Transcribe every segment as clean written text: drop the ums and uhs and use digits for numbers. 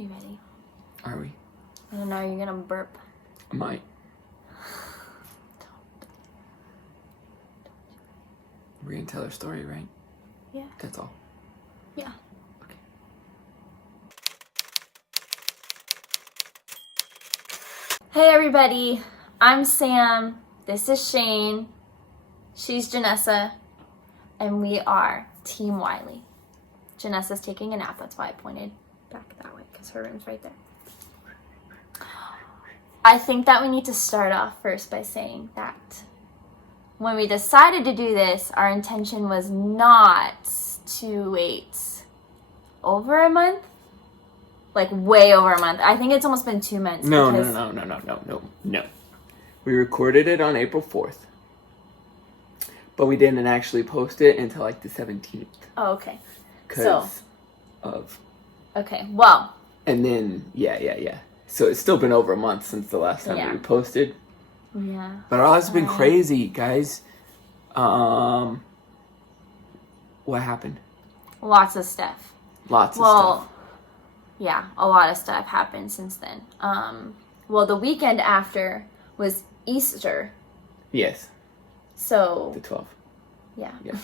You ready? Are we? I don't know. You're gonna burp. I might. We're gonna tell our story, right? Yeah. That's all. Yeah. Okay. Hey everybody, I'm Sam. This is Shane. She's Janessa, and we are Team Wyly. Janessa's taking a nap. That's why I pointed back that way, because her room's right there. I think that we need to start off first by saying that when we decided to do this, our intention was not to wait over a month. Like way over a month. I think it's almost been 2 months. No. We recorded it on April 4th. But we didn't actually post it until like the 17th. Oh, okay. Because of... Okay, well... And then, yeah. So it's still been over a month since the last time we posted. Yeah. But all has been crazy, guys. What happened? Lots of stuff. Lots of stuff. Yeah, a lot of stuff happened since then. Well, the weekend after was Easter. Yes. So... The 12th. Yeah. Yeah.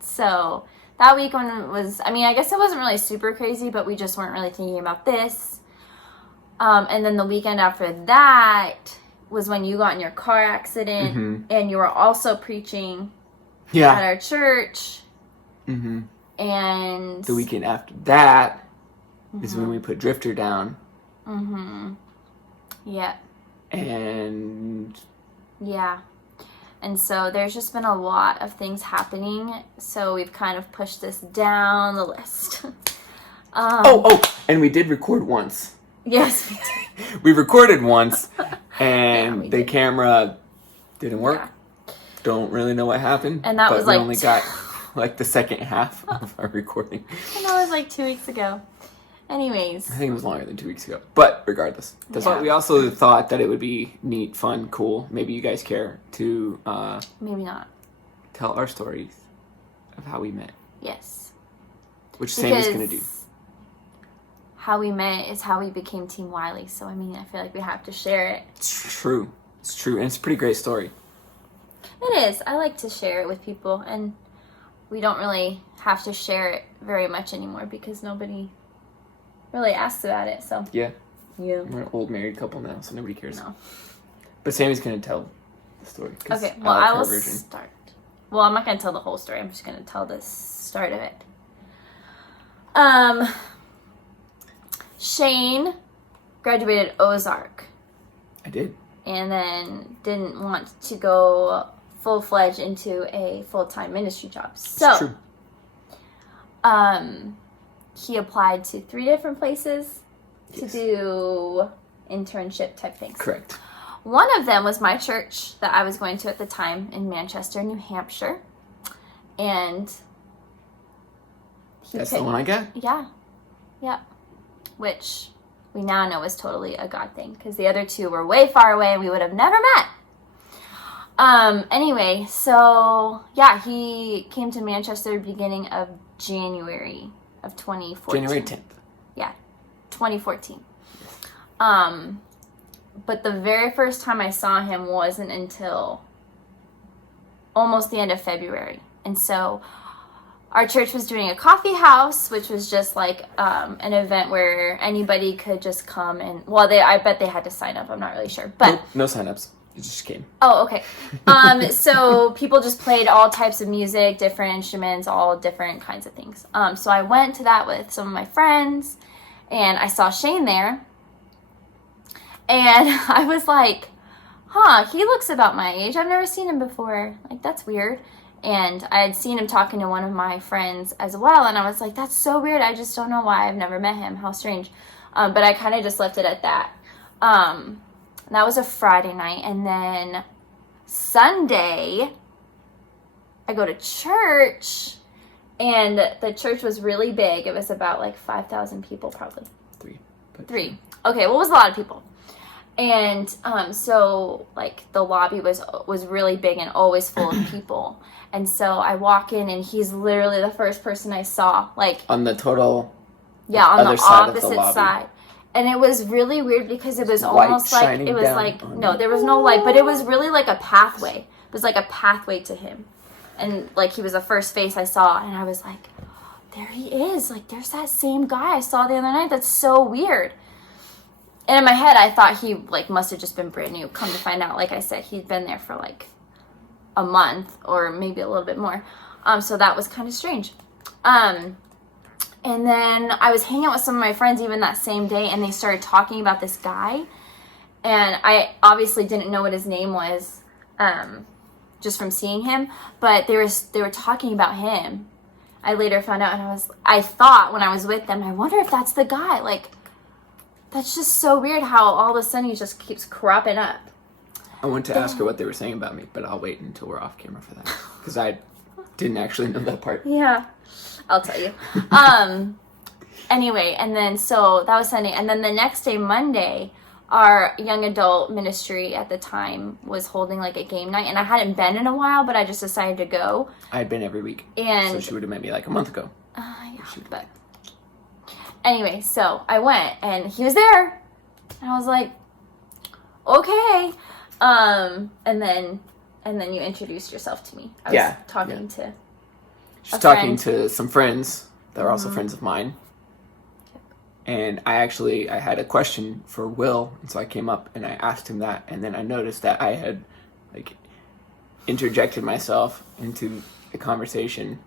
So... That weekend was, I mean, I guess it wasn't really super crazy, but we just weren't really thinking about this. And then the weekend after that was when you got in your car accident, and you were also preaching at our church. Mm-hmm. And the weekend after that is when we put Drifter down. Mm-hmm. Yeah. And... Yeah. And so there's just been a lot of things happening. So we've kind of pushed this down the list. And we did record once. Yes, we did. We recorded once, and the camera didn't work. Yeah. Don't really know what happened. And that was like... we only got like the second half of our recording. And that was like 2 weeks ago. Anyways. I think it was longer than 2 weeks ago. But regardless. That's why we also thought that it would be neat, fun, cool. Maybe you guys care to... maybe not. Tell our stories of how we met. Yes. Which Sam is going to do. How we met is how we became Team Wyly. So, I mean, I feel like we have to share it. It's true. It's true. And it's a pretty great story. It is. I like to share it with people. And we don't really have to share it very much anymore because nobody... really asked about it, so... Yeah. Yeah. We're an old married couple now, so nobody cares. No. But Sammy's going to tell the story. Okay, well, I will start. Well, I'm not going to tell the whole story. I'm just going to tell the start of it. Shane graduated Ozark. I did. And then didn't want to go full-fledged into a full-time ministry job. So... It's true. He applied to 3 different places to do internship type things. Correct. One of them was my church that I was going to at the time in Manchester, New Hampshire. And that's the one I got? Yeah. Yeah. Which we now know is totally a God thing because the other 2 were way far away and we would have never met. Anyway, so yeah, he came to Manchester beginning of January of 2014. January 10th. Yeah, 2014. But the very first time I saw him wasn't until almost the end of February. And so our church was doing a coffee house, which was just like an event where anybody could just come and, well, I bet they had to sign up. I'm not really sure. But nope, no sign-ups. It just came. Oh, okay. So people just played all types of music, different instruments, all different kinds of things. So I went to that with some of my friends, and I saw Shane there. And I was like, he looks about my age. I've never seen him before. Like, that's weird. And I had seen him talking to one of my friends as well, and I was like, that's so weird. I just don't know why I've never met him. How strange. But I kind of just left it at that. That was a Friday night, and then Sunday, I go to church, and the church was really big. It was about like 5,000 people, probably. 3. Okay, well, it was a lot of people. And so, like, the lobby was really big and always full of people. And so I walk in, and he's literally the first person I saw. Like, on the total... Yeah, on other the side of the opposite lobby. side. And it was really weird because it was Light almost like, shining it was down like, on no, you. there was no light, but it was really like a pathway. It was like a pathway to him. And like he was the first face I saw, and I was like, oh, there he is. Like there's that same guy I saw the other night. That's so weird. And in my head, I thought he like must have just been brand new. Come to find out, like I said, he'd been there for like a month or maybe a little bit more. So that was kind of strange. And then I was hanging out with some of my friends even that same day, and they started talking about this guy. And I obviously didn't know what his name was, just from seeing him. But they were talking about him. I later found out, and I thought when I was with them, I wonder if that's the guy. Like, that's just so weird how all of a sudden he just keeps cropping up. I want to ask her what they were saying about me, but I'll wait until we're off camera for that. Because I didn't actually know that part. Yeah, I'll tell you. Anyway, and then so that was Sunday. And then the next day, Monday, our young adult ministry at the time was holding like a game night. And I hadn't been in a while, but I just decided to go. I had been every week. And so she would have met me like a month ago. Yeah, but anyway, so I went and he was there. And I was like, okay. And then you introduced yourself to me. I was talking to She's talking to some friends that are also friends of mine. And I had a question for Will, and so I came up and I asked him that, and then I noticed that I had like interjected myself into the conversation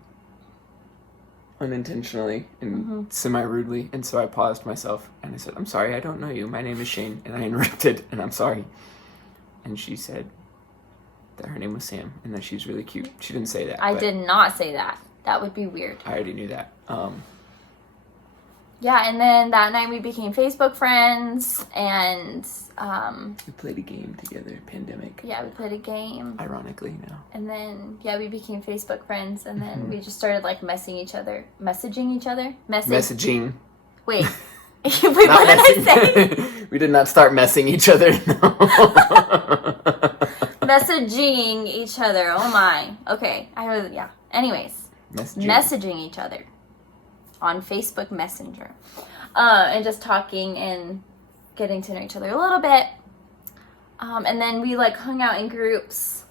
unintentionally and semi-rudely, and so I paused myself and I said, "I'm sorry, I don't know you. My name is Shane," and I interrupted, and I'm sorry. And she said that her name was Sam and that she's really cute. She didn't say that. I did not say that. That would be weird. I already knew that. Yeah, and then that night we became Facebook friends, and we played a game together, Pandemic. Yeah, we played a game. Ironically now. And then we became Facebook friends, and then we just started like messaging each other. Messaging. Wait. Wait, what did I say? We did not start messing each other. No. Messaging each other. Oh my. Okay. Anyways. Messaging each other on Facebook Messenger. And just talking and getting to know each other a little bit. And then we like hung out in groups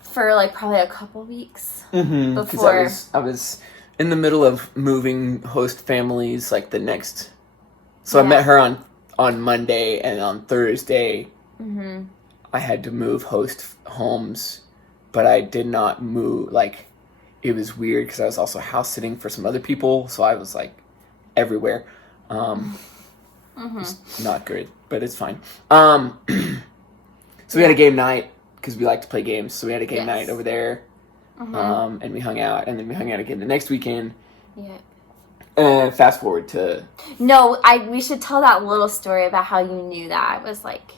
for like probably a couple weeks before. I was in the middle of moving host families like the next. So I met her on Monday, and on Thursday I had to move host homes, but I did not move like. It was weird because I was also house sitting for some other people, so I was like everywhere. It's not good, but it's fine. So we had a game night because we like to play games. So we had a game night over there, and we hung out, and then we hung out again the next weekend. Yeah. Fast forward to. No, we should tell that little story about how you knew that. It was like.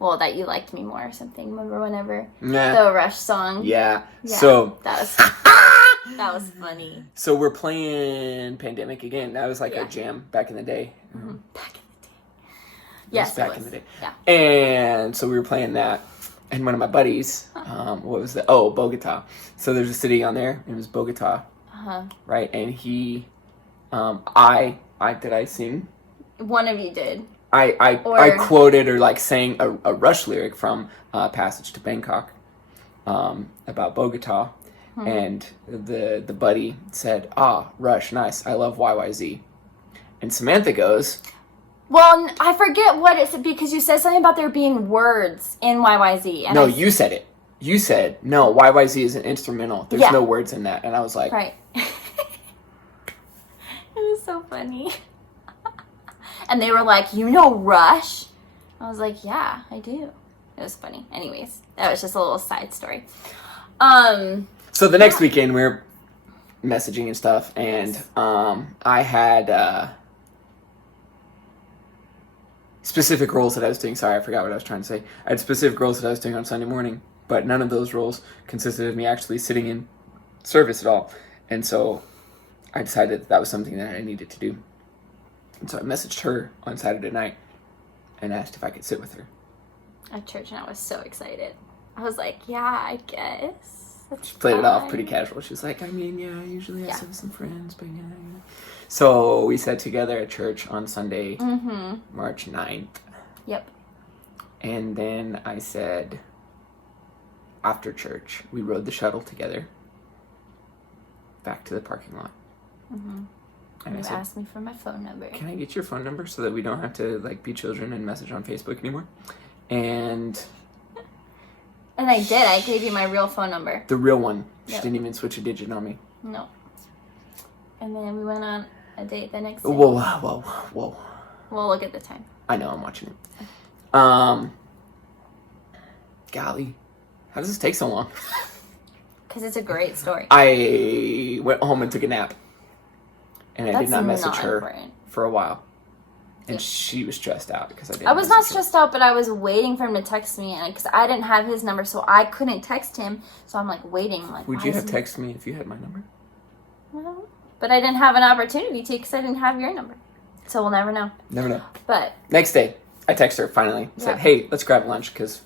Well, that you liked me more or something. Remember whenever the Rush song? Yeah. So that was funny. So we're playing Pandemic again. That was like a jam back in the day. Back in the day. Yes, back in the day. Yeah. And so we were playing that, and one of my buddies, what was that? Oh, Bogota. So there's a city on there. It was Bogota. Right, and he, did I sing? One of you did. I quoted or like sang a Rush lyric from Passage to Bangkok about Bogota, and the buddy said, Rush, nice, I love YYZ. And Samantha goes, well, I forget what it said because you said something about there being words in YYZ. And no, you said it. You said, no, YYZ is an instrumental. There's no words in that. And I was like... Right. It was so funny. And they were like, you know Rush? I was like, yeah, I do. It was funny. Anyways, that was just a little side story. So the next weekend, we were messaging and stuff, and I had specific roles that I was doing. Sorry, I forgot what I was trying to say. I had specific roles that I was doing on Sunday morning, but none of those roles consisted of me actually sitting in service at all. And so I decided that was something that I needed to do. And so I messaged her on Saturday night and asked if I could sit with her. At church, and I was so excited. I was like, yeah, I guess. That's She played it off fine. pretty casual. She was like, I mean, yeah, usually I Yeah. have some friends, but yeah. So we sat together at church on Sunday, March 9th. Yep. And then I said, after church, we rode the shuttle together back to the parking lot. And And I you said, asked me for my phone number. can I get your phone number so that we don't have to like be children and message on Facebook anymore? And I did. I gave you my real phone number. the real one, she Yep. didn't even switch a digit on me. No. And then we went on a date the next day. Whoa. Well, look at the time. I know, I'm watching it. Golly, how does this take so long? Because it's a great story. I went home and took a nap. And I That's did not message her important. for a while. And Yeah. she was stressed out because I didn't I was not message her. stressed out, but I was waiting for him to text me, and because I didn't have his number, so I couldn't text him. So I'm like waiting, like. Would why you have isn't he- texted me if you had my number? No, but I didn't have an opportunity to because I didn't have your number. So we'll never know. Never know. But Next day, I texted her finally. Said, Yeah. hey, let's grab lunch because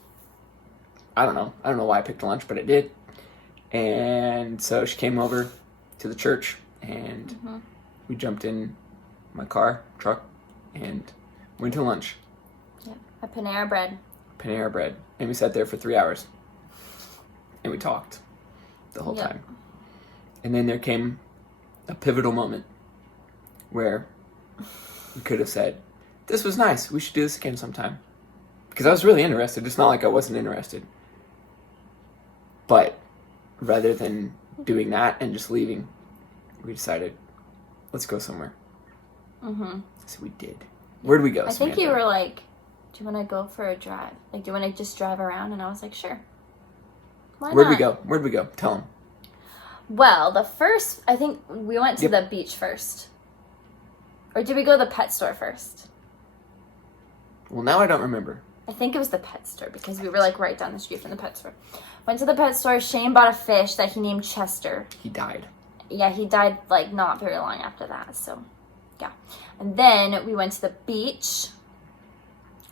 I don't know. I don't know why I picked lunch, but I did. And so she came over to the church and we jumped in my truck, and went to lunch. yeah, a Panera Bread. Panera Bread. And we sat there for 3 hours. And we talked the whole Yep. time. And then there came a pivotal moment where we could have said, this was nice. We should do this again sometime. Because I was really interested. It's not like I wasn't interested. But rather than doing that and just leaving, we decided, let's go somewhere. So we did. Where'd we go, I think you Samantha? were like, do you want to go for a drive? Like, do you want to just drive around? And I was like, sure. Why Where'd we not? go? Tell them. Well, I think we went to the beach first. Or did we go to the pet store first? Well, now I don't remember. I think it was the pet store because we were like right down the street from the pet store. Went to the pet store. Shane bought a fish that he named Chester. He died. Yeah, he died like not very long after that. So, yeah. And then we went to the beach,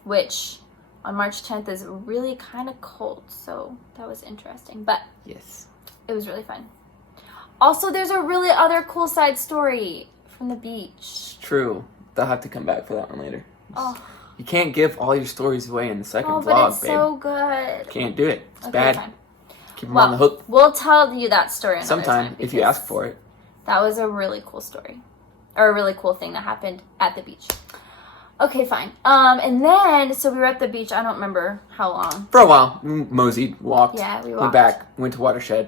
which on March 10th is really kind of cold. So that was interesting. But Yes. it was really fun. Also, there's a really other cool side story from the beach. True. They'll have to come back for that one later. Oh, You can't give all your stories away in the second but vlog, it's babe. so good. Can't do it. It's Okay, bad. fine. Keep them on the hook We'll tell you that story another sometime time if you because ask for it. That was a really cool story. Or a really cool thing that happened at the beach. Okay, fine. And then, so we were at the beach. I don't remember how long. For a while, we moseyed, walked, Yeah, we went walked. back, went to Watershed.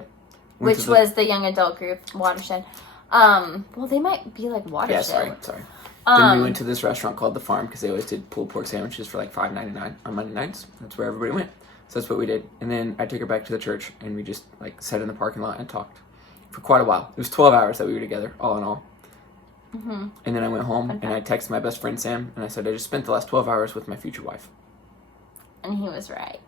went Which to was the young adult group, Watershed. Well, they might be like Watershed. Yeah, sorry. Then we went to this restaurant called The Farm because they always did pulled pork sandwiches for like $5.99 on Monday nights. That's where everybody went. So that's what we did. And then I took her back to the church and we just like sat in the parking lot and talked for quite a while. It was 12 hours that we were together, all in all. And then I went home and I texted my best friend Sam and I said, I just spent the last 12 hours with my future wife. And he was right.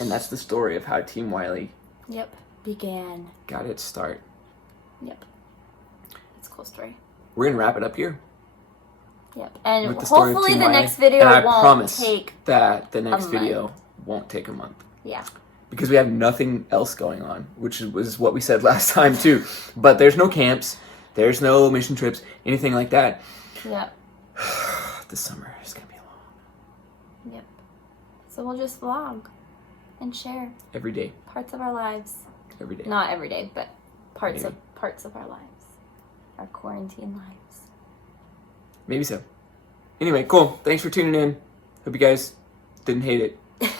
And that's the story of how Team Wyly Yep. Began. got its start. Yep. It's a cool story. We're going to wrap it up here. Yep. And With the story of hopefully Team the Wyly. next video And I won't promise take. that the next month. video won't take a month. Yeah. Because we have nothing else going on, which was what we said last time too. But there's no camps, there's no mission trips, anything like that. Yep. This summer is going to be long. Yep. So we'll just vlog and share Every day. parts of our lives. Every day. Not every day, but parts Maybe. of our lives. Our quarantine lives. Maybe so. Anyway, cool. Thanks for tuning in. Hope you guys didn't hate it.